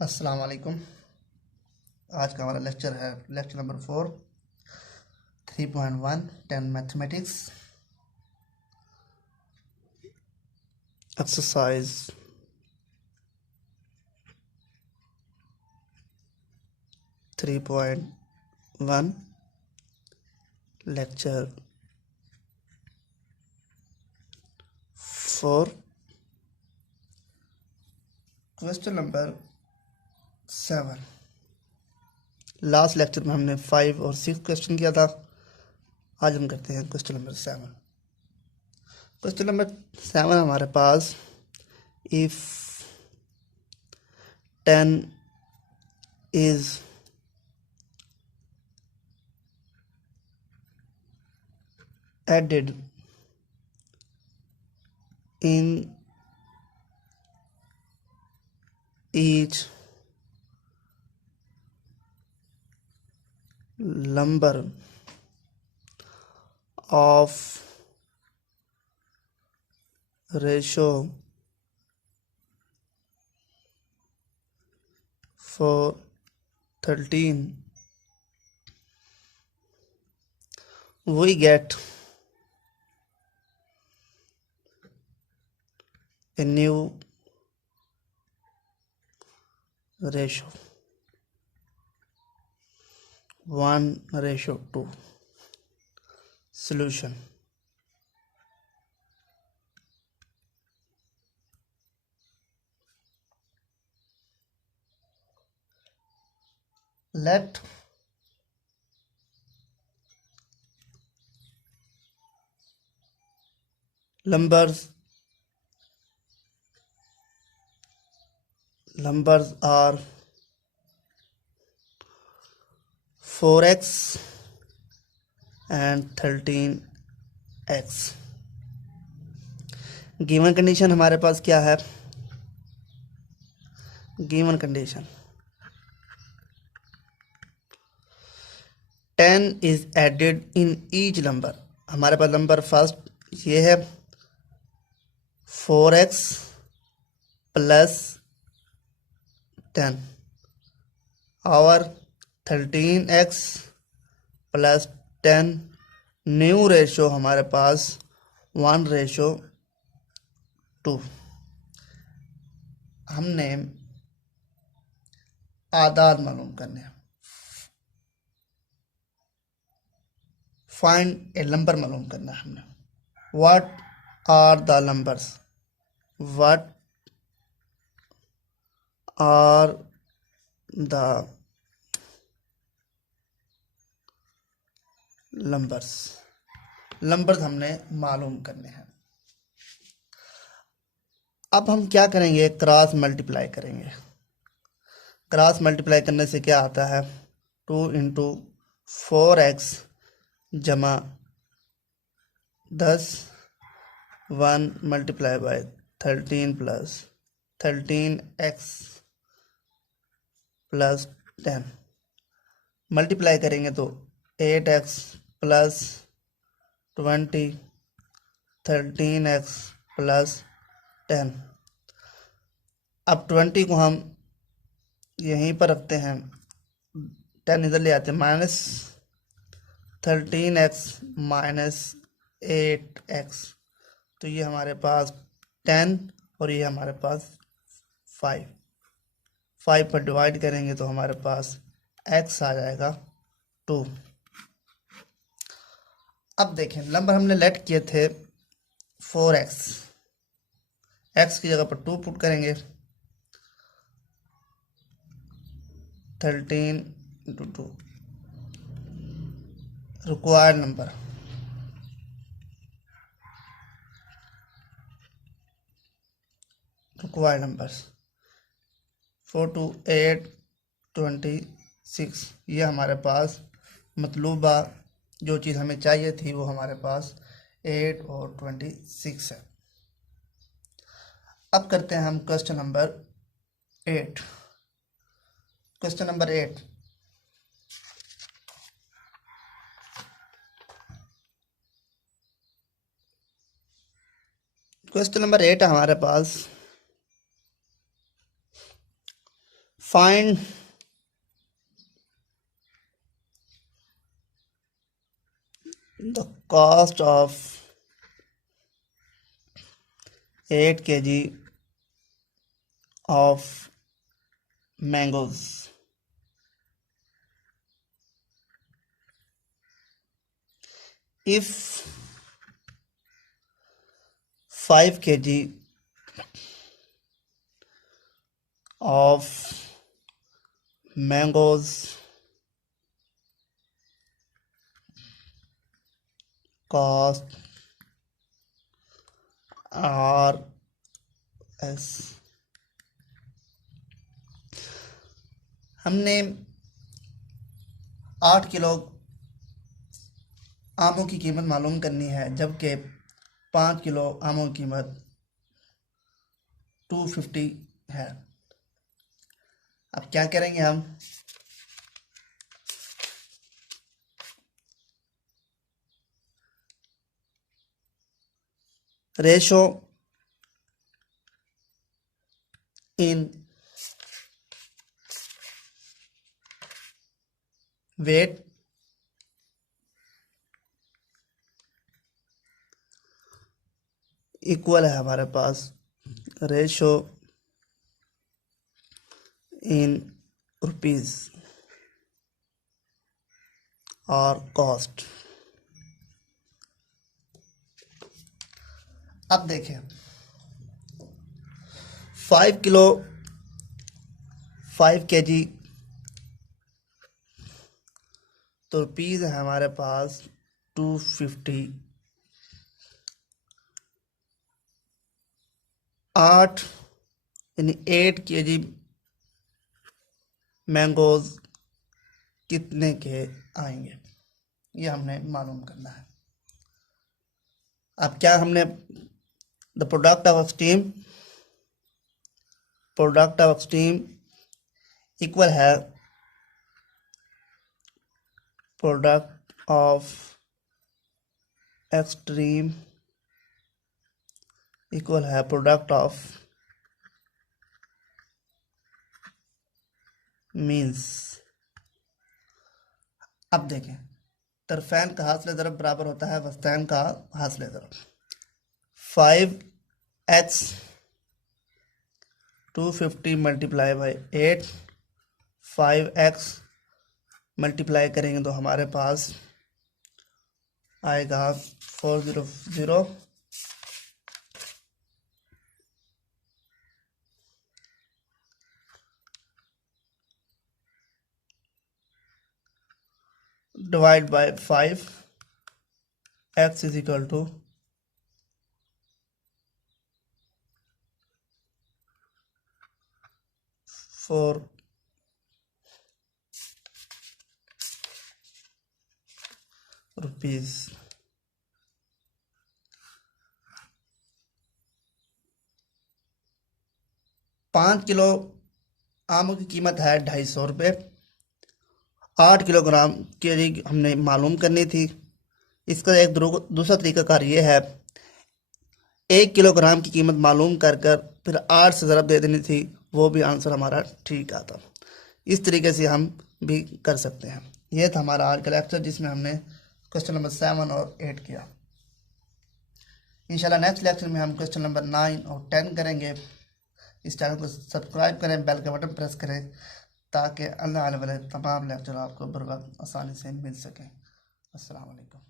अस्सलाम वालेकुम। आज का हमारा लेक्चर है lecture number 4 3.1 10 mathematics exercise 3.1 lecture 4 question number 7। Last lecture में हमने 5 और 6 क्वेश्चन किया था। आज हम करते हैं क्वेश्चन नंबर 7। क्वेश्चन नंबर 7 हमारे पास if 10 is added in each number of ratio for 13, we get a new ratio 1:2. Solution. Let numbers are 4x and 13x. Given condition हमारे पास क्या है? Given condition 10 is added in each number. हमारे पास number first ये है 4x plus 10 और 13x plus 10। New ratio हमारे पास 1:2। हमने आदाद मालूम करने हैं। फाइंड ए नंबर मालूम करना है हमने। What are the numbers? What are the numbers? Numbers हमने मालूम करने हैं। अब हम क्या करेंगे? क्रॉस मल्टीप्लाई करेंगे। क्रॉस मल्टीप्लाई करने से क्या आता है? 2 इंटू 4x जमा 10 1 multiply by 13 plus 13x plus 10 multiply करेंगे तो 8x प्लस 20 13x प्लस 10। अब 20 को हम यहीं पर रखते हैं, 10 इधर ले आते हैं, माइनस 13x माइनस 8x, तो ये हमारे पास 10 और ये हमारे पास 5 पर डिवाइड करेंगे तो हमारे पास x आ जाएगा 2। अब देखें नंबर हमने लेट किए थे 4x, x की जगह पर 2 पुट करेंगे। 13 इंटू 2 रिक्वायर्ड नंबर नंबर्स 4 2 8 26। ये हमारे पास मतलूबा जो चीज़ हमें चाहिए थी वो हमारे पास 8 और 26 है। अब करते हैं हम question number 8। Question number 8, question number 8 हमारे पास Find the cost of 8 kg of mangoes. If 5 kg of mangoes cost Rs, हमने 8 किलो आमों की कीमत मालूम करनी है, जबकि 5 किलो आमों की कीमत 250 है। अब क्या करेंगे हम, रेशो इन वेट इक्वल है हमारे पास रेशो इन रुपीस और कॉस्ट। अब देखें 5 किलो 5 kg तो रुपीज़ है हमारे पास 250। 8 यानी 8 kg मैंगोज कितने के आएंगे, ये हमने मालूम करना है। अब क्या हमने the product of steam equal है प्रोडक्ट ऑफ एक्सट्रीम इक्वल है प्रोडक्ट ऑफ मीन्स। अब देखें तरफैन का हासिल ज़रब बराबर होता है वस्तैन का हासिल ज़रब। 5x 250 multiply by 8, 5x multiply करेंगे तो हमारे पास आएगा 400 divide by 5, x is equal to 4 rupees. पाँच किलो आमों की कीमत है 250 रुपये। 8 किलोग्राम केजी हमने मालूम करनी थी। इसका एक दूसरा तरीकाकार ये है, 1 किलोग्राम की कीमत मालूम कर कर फिर 8 से ज़रब दे देनी थी, वो भी आंसर हमारा ठीक आता। इस तरीके से हम भी कर सकते हैं। यह था हमारा आज का लेक्चर, जिसमें हमने क्वेश्चन नंबर 7 और 8 किया। इंशाल्लाह नेक्स्ट लेक्चर में हम क्वेश्चन नंबर 9 और 10 करेंगे। इस चैनल को सब्सक्राइब करें, बेल का बटन प्रेस करें, ताकि आने वाले तमाम लेक्चर आपको बर वक्त आसानी से मिल सकें। अस्सलाम वालेकुम।